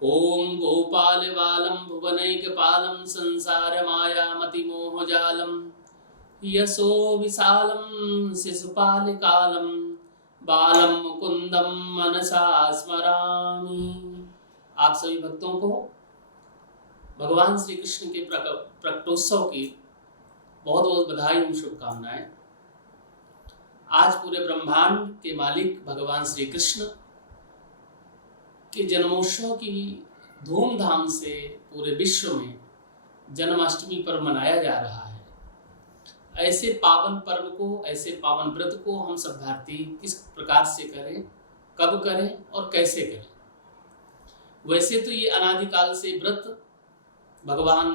ओम गोपाल बालम भुवनैकपालं संसारमायामतिमोहजालं यशो विशालं शिशुपालकालं बालं मुकुंदम मनसा स्मरामि। आप सभी भक्तों को भगवान श्री कृष्ण के प्रकटोत्सव की बहुत बहुत बधाई एवं शुभकामनाएं। आज पूरे ब्रह्मांड के मालिक भगवान श्री कृष्ण के जन्मोत्सव की धूमधाम से पूरे विश्व में जन्माष्टमी पर्व मनाया जा रहा है। ऐसे पावन पर्व को, ऐसे पावन व्रत को हम सब भारतीय किस प्रकार से करें, कब करें और कैसे करें। वैसे तो ये अनादिकाल से व्रत भगवान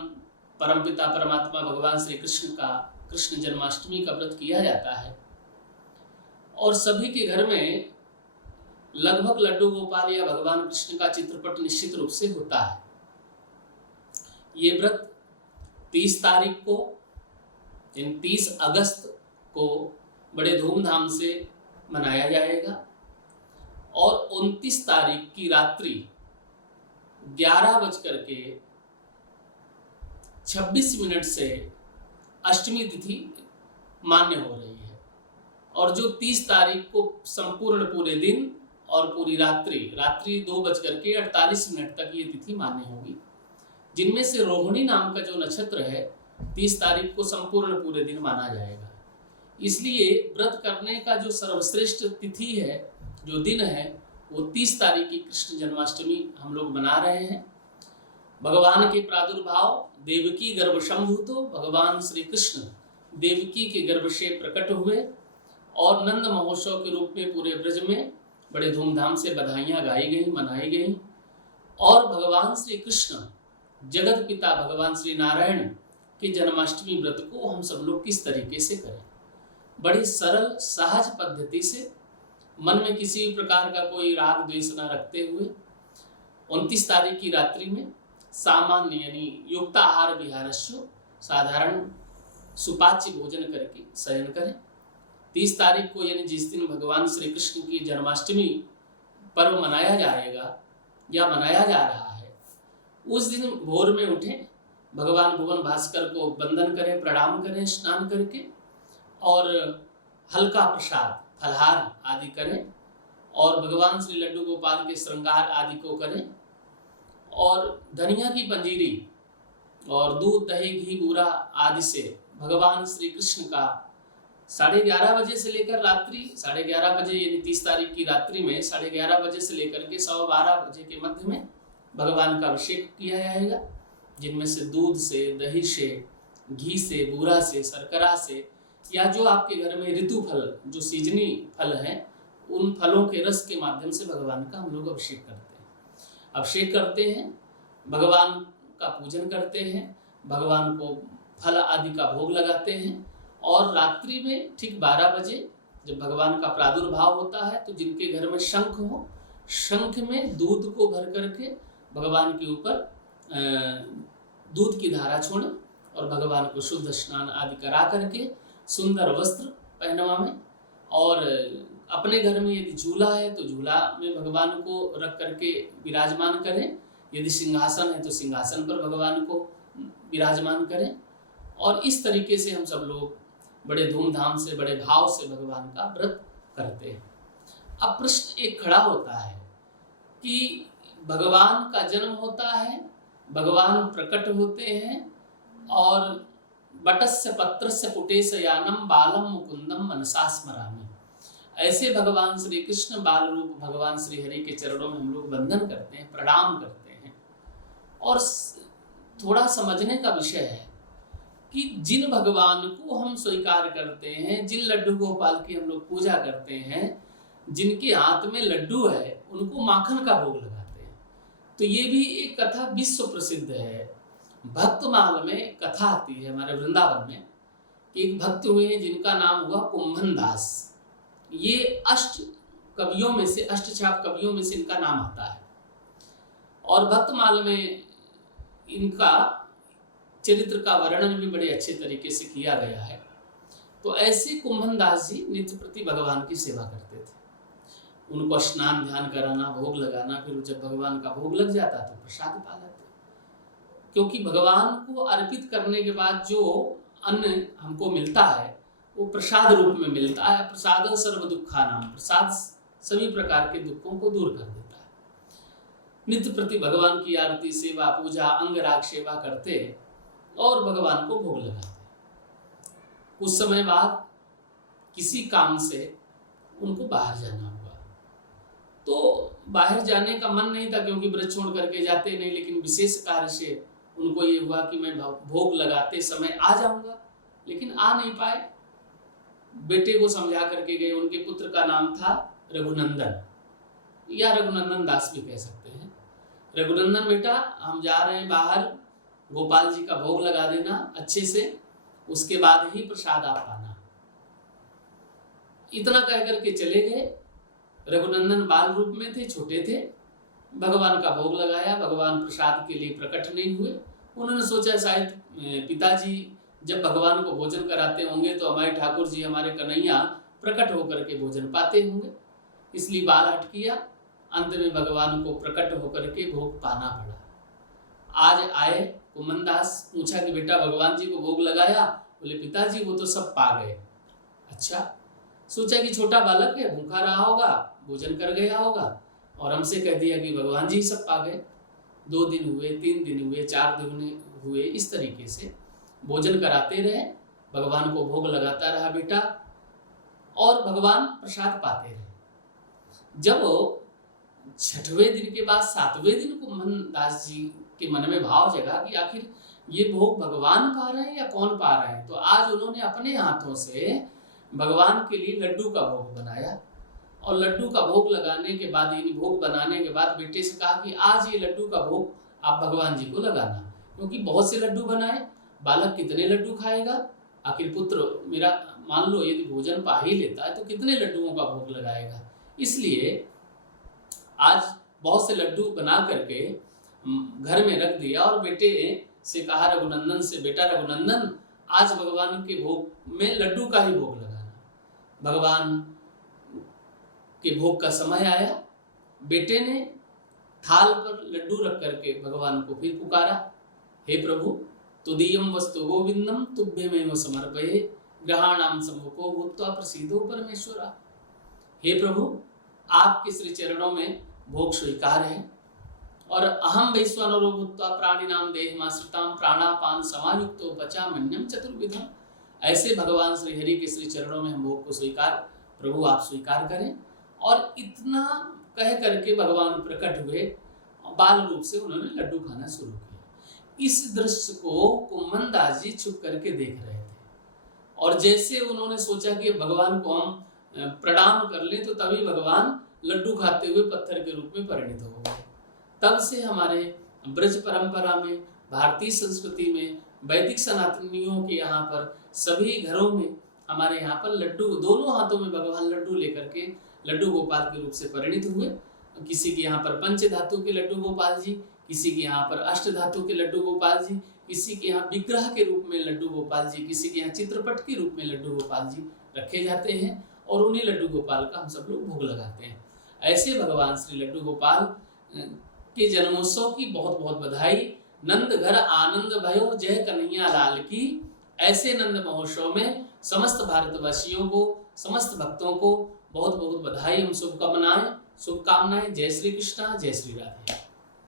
परमपिता परमात्मा भगवान श्री कृष्ण का कृष्ण जन्माष्टमी का व्रत किया जाता है और सभी के घर में लगभग लड्डू गोपाल या भगवान कृष्ण का चित्रपट निश्चित रूप से होता है। ये व्रत 30 तारीख को, 30 अगस्त को बड़े धूमधाम से मनाया जाएगा और 29 तारीख की रात्रि 11:26 से अष्टमी तिथि मान्य हो रही है और जो 30 तारीख को संपूर्ण पूरे दिन और पूरी रात्रि 2:48 तक ये तिथि मान्य होगी, जिनमें से रोहिणी नाम का जो नक्षत्र है 30 तारीख को संपूर्ण पूरे दिन माना जाएगा। इसलिए व्रत करने का जो सर्वश्रेष्ठ तिथि है, जो दिन है, वो 30 तारीख की कृष्ण जन्माष्टमी हम लोग मना रहे हैं। भगवान के प्रादुर्भाव देवकी गर्भ संभूतो, भगवान श्री कृष्ण देवकी के गर्भ से प्रकट हुए और नंद महोत्सव के रूप में पूरे ब्रज में बड़े धूमधाम से बधाइयाँ गाई गई, मनाई गई। और भगवान श्री कृष्ण जगत पिता भगवान श्री नारायण के जन्माष्टमी व्रत को हम सब लोग किस तरीके से करें, बड़ी सरल सहज पद्धति से, मन में किसी भी प्रकार का कोई राग द्वेष न रखते हुए 29 तारीख की रात्रि में सामान्य यानी युक्ताहार विहारस्यो, साधारण सुपाच्य भोजन करके शयन करें। 30 तारीख को यानी जिस दिन भगवान श्री कृष्ण की जन्माष्टमी पर्व मनाया जाएगा या मनाया जा रहा है, उस दिन भोर में उठें, भगवान भुवन भास्कर को वंदन करें, प्रणाम करें स्नान करके और हल्का प्रसाद फलहार आदि करें और भगवान श्री लड्डू गोपाल के श्रृंगार आदि को करें और धनिया की पंजीरी और दूध दही घी बूरा आदि से भगवान श्री कृष्ण का 11:30 बजे से लेकर रात्रि 11:30 बजे यानी 30 तारीख की रात्रि में 11:30 बजे से लेकर के 12:15 बजे के मध्य में भगवान का अभिषेक किया जाएगा, जिनमें से दूध से, दही से, घी से, बूरा से, शर्करा से या जो आपके घर में ऋतु फल जो सीजनी फल हैं उन फलों के रस के माध्यम से भगवान का हम लोग अभिषेक करते हैं, भगवान का पूजन करते हैं, भगवान को फल आदि का भोग लगाते हैं और रात्रि में ठीक 12 बजे जब भगवान का प्रादुर्भाव होता है तो जिनके घर में शंख हो, शंख में दूध को भर करके भगवान के ऊपर दूध की धारा छोड़ें और भगवान को शुद्ध स्नान आदि करा करके सुंदर वस्त्र पहनवाएं और अपने घर में यदि झूला है तो झूला में भगवान को रख करके विराजमान करें, यदि सिंहासन है तो सिंहासन पर भगवान को विराजमान करें और इस तरीके से हम सब लोग बड़े धूमधाम से, बड़े भाव से भगवान का व्रत करते हैं। अब प्रश्न एक खड़ा होता है कि भगवान का जन्म होता है, भगवान प्रकट होते हैं और बटस्य पत्रस्य पुटेश यानम बालम मुकुंदम मनसा स्मरामि, ऐसे भगवान श्री कृष्ण बाल रूप भगवान श्री हरि के चरणों में हम लोग वंदन करते हैं, प्रणाम करते हैं। और थोड़ा समझने का विषय है कि जिन भगवान को हम स्वीकार करते हैं, जिन लड्डू गोपाल की हम लोग पूजा करते हैं, जिनके हाथ में लड्डू है, उनको माखन का भोग लगाते हैं। तो ये भी एक कथा विश्व प्रसिद्ध है। भक्तमाल में कथा आती है हमारे वृंदावन में कि एक भक्त हुए जिनका नाम हुआ कुंभन दास। ये अष्ट कवियों में से, अष्टछाप कवियों में से इनका नाम आता है और भक्तमाल में इनका चरित्र का वर्णन भी बड़े अच्छे तरीके से किया गया है। तो ऐसे कुंभन दास जी नित्य प्रति भगवान की सेवा करते थे। उनको स्नान ध्यान कराना, भोग लगाना, फिर जब भगवान का भोग लग जाता तो प्रसाद पा लेते। क्योंकि भगवान को अर्पित करने के बाद जो अन्न हमको मिलता है वो प्रसाद रूप में मिलता है। प्रसाद सर्व दुखानाम, प्रसाद सभी प्रकार के दुखों को दूर कर देता है। नित्य प्रति भगवान की आरती, सेवा, पूजा, अंगराग सेवा करते और भगवान को भोग लगाते। कुछ समय बाद किसी काम से उनको बाहर जाना हुआ, तो बाहर जाने का मन नहीं था क्योंकि व्रत छोड़ करके जाते नहीं, लेकिन विशेष कार्य से उनको ये हुआ कि मैं भोग लगाते समय आ जाऊंगा, लेकिन आ नहीं पाए। बेटे को समझा करके गए, उनके पुत्र का नाम था रघुनंदन या रघुनंदन दास भी कह सकते हैं। रघुनंदन बेटा, हम जा रहे हैं बाहर, गोपाल जी का भोग लगा देना अच्छे से, उसके बाद ही प्रसाद आप पाना। इतना कह करके चले गए। रघुनंदन बाल रूप में थे, छोटे थे। भगवान का भोग लगाया, भगवान प्रसाद के लिए प्रकट नहीं हुए। उन्होंने सोचा शायद पिताजी जब भगवान को भोजन कराते होंगे तो हमारे ठाकुर जी, हमारे कन्हैया प्रकट होकर के भोजन पाते होंगे, इसलिए बाल हट किया। अंत में भगवान को प्रकट होकर के भोग पाना पड़ा। आज आए कुमनदास, पूछा कि बेटा भगवान जी को भोग लगाया? बोले पिताजी वो तो सब पा गए। अच्छा, सोचा कि छोटा बालक है, भूखा रहा होगा, भोजन कर गया होगा, और हमसे कह दिया कि भगवान जी सब पा गए। 2 दिन हुए, 3 दिन हुए, 4 दिन हुए, इस तरीके से भोजन कराते रहे, भगवान को भोग लगाता रहा बेटा, और भगवान प्रसाद पाते रहे। जब 6वें दिन के बाद 7वें दिन को कुमनदास जी के मन में भाव जगा कि आखिर ये भोग भगवान पा रहे हैं या कौन पा रहे हैं, तो आज उन्होंने अपने हाथों से भगवान के लिए लड्डू का भोग बनाया। और लड्डू का भोग लगाने के बाद, यानी भोग बनाने के बाद बेटे से कहा कि आज ये लड्डू का भोग आप भगवान जी को लगाना, क्योंकि बहुत से लड्डू बनाए, बालक कितने लड्डू खाएगा? आखिर पुत्र मेरा मान लो यदि भोजन पा ही लेता है तो कितने लड्डुओं का भोग लगाएगा। इसलिए आज बहुत से लड्डू बना करके घर में रख दिया और बेटे से कहा रघुनंदन से, बेटा रघुनंदन, आज भगवान के भोग में लड्डू का ही भोग लगाना। भगवान के भोग का समय आया, बेटे ने थाल पर लड्डू रख करके भगवान को फिर पुकारा, हे प्रभु तुदीयम वस्तु गोविंदम तुभ्यमेव समर्पये ग्रहाणाम सम्मुखो भूत्वा प्रसीदो परमेश्वरा। हे प्रभु, आपके श्री चरणों में भोग स्वीकार है, और अहम वैश्वानरो भूत्वा प्राणिनाम देहमाश्रिताम प्राणापान समायुक्तो पचामन्यम चतुर्विधम। ऐसे भगवान श्री हरि के श्री चरणों में हम भोग को स्वीकार, प्रभु आप स्वीकार करें। और इतना कह करके भगवान प्रकट हुए, बाल रूप से उन्होंने लड्डू खाना शुरू किया। इस दृश्य को कुमनदास जी छुप करके देख रहे थे, और जैसे उन्होंने सोचा कि भगवान को हम प्रणाम कर लें, तो तभी भगवान लड्डू खाते हुए पत्थर के रूप में परिणित हो गए। तब से हमारे ब्रज परंपरा में, भारतीय संस्कृति में, वैदिक सनातनियों के यहाँ पर सभी घरों में हमारे यहाँ पर लड्डू, दोनों हाथों में भगवान लड्डू लेकर के लड्डू गोपाल के रूप से परिणित हुए। किसी के यहाँ पर पंच धातु के लड्डू गोपाल जी, किसी के यहाँ पर अष्ट धातु के लड्डू गोपाल जी, किसी के यहाँ विग्रह के रूप में लड्डू गोपाल जी, किसी के यहाँ चित्रपट के रूप में लड्डू गोपाल जी रखे जाते हैं, और उन्हीं लड्डू गोपाल का हम सब लोग भोग लगाते हैं। ऐसे भगवान श्री लड्डू गोपाल के जन्मोत्सव की बहुत बहुत बधाई। नंद घर आनंद भयो जय कन्हैया लाल की। ऐसे नंद महोत्सव में समस्त भारतवासियों को, समस्त भक्तों को बहुत बहुत बधाई, हम शुभकामनाएं। जय श्री कृष्णा, जय श्री राधे।